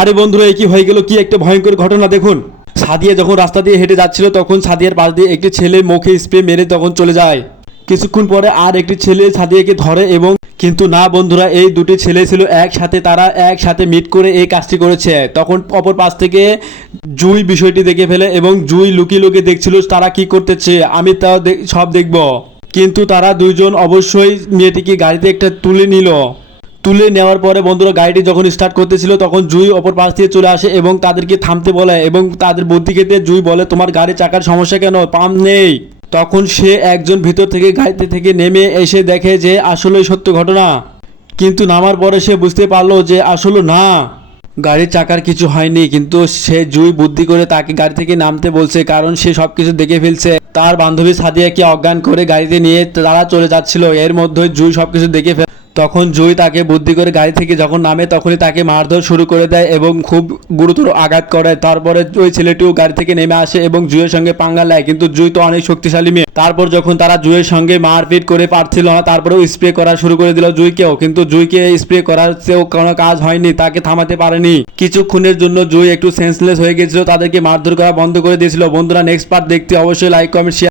আরে বন্ধুরা, কি হয়ে গেল? কি একটা ভয়ঙ্কর ঘটনা দেখুন। সাদিয়া যখন রাস্তা দিয়ে হেঁটে যাচ্ছিল তখন সাদিয়ার পাশ দিয়ে একটি ছেলে মুখে স্প্রে মেরে তখন চলে যায়। কিছুক্ষণ পরে আর একটি ছেলে সাদিয়াকে ধরে এবং কিন্তু না বন্ধুরা, এই দুটি ছেলে ছিল একসাথে, তারা একসাথে মিট করে এই কাজটি করেছে। তখন অপর পাশ থেকে জুই বিষয়টি দেখে ফেলে এবং জুই লুকিয়ে লুকিয়ে দেখছিল তারা কি করতেছে। আমি তাও সব দেখব। কিন্তু তারা দুইজন অবশ্যই মেয়েটিকে গাড়িতে একটা তুলে নিল। তুলে নেওয়ার পরে বন্ধুরা গাড়িটি যখন স্টার্ট করতেছিল তখন জুই অপর পাশ দিয়ে চলে আসে এবং তাদেরকে থামতে বলে এবং তাদের বুদ্ধি খেতে জুই বলে, তোমার গাড়ির চাকার সমস্যা কেন? পাম্প নেই। তখন সে একজন ভিতর থেকে গাড়িতে থেকে নেমে এসে দেখে যে আসলে সত্য ঘটনা। কিন্তু নামার পরে সে বুঝতে পারলো যে আসলে না, গাড়ির চাকার কিছু হয়নি। কিন্তু সে জুই বুদ্ধি করে তাকে গাড়ি থেকে নামতে বলছে, কারণ সে সবকিছু দেখে ফেলছে। তার বান্ধবী সাদিয়াকে অজ্ঞান করে গাড়িতে নিয়ে তারা চলে যাচ্ছিল। এর মধ্যে জুই সবকিছু দেখে ফেলে। তখন জুই তাকে বুদ্ধি করে গাড়ি থেকে যখন নামে তখনই তাকে মারধর শুরু করে দেয় এবং খুব গুরুতর আঘাত করে। তারপরে ওই ছেলেটিও গাড়ি থেকে নেমে আসে এবং জুইয়ের সঙ্গে পাঙ্গা নেয়। কিন্তু জুই তো অনেক শক্তিশালী মেয়ে। তারপর যখন তারা জুইয়ের সঙ্গে মারপিট করে পারছিল না, তারপরেও স্প্রে করা শুরু করে দিল জুইকেও। কিন্তু জুইকে স্প্রে করার চেয়েও কোনো কাজ হয়নি, তাকে থামাতে পারেনি। কিছুক্ষণের জন্য জুই একটু সেন্সলেস হয়ে গেছিল, তাদেরকে মারধর করা বন্ধ করে দিয়েছিল। বন্ধুরা, নেক্সট পার্ট দেখতে অবশ্যই লাইক কমেন্ট শেয়ার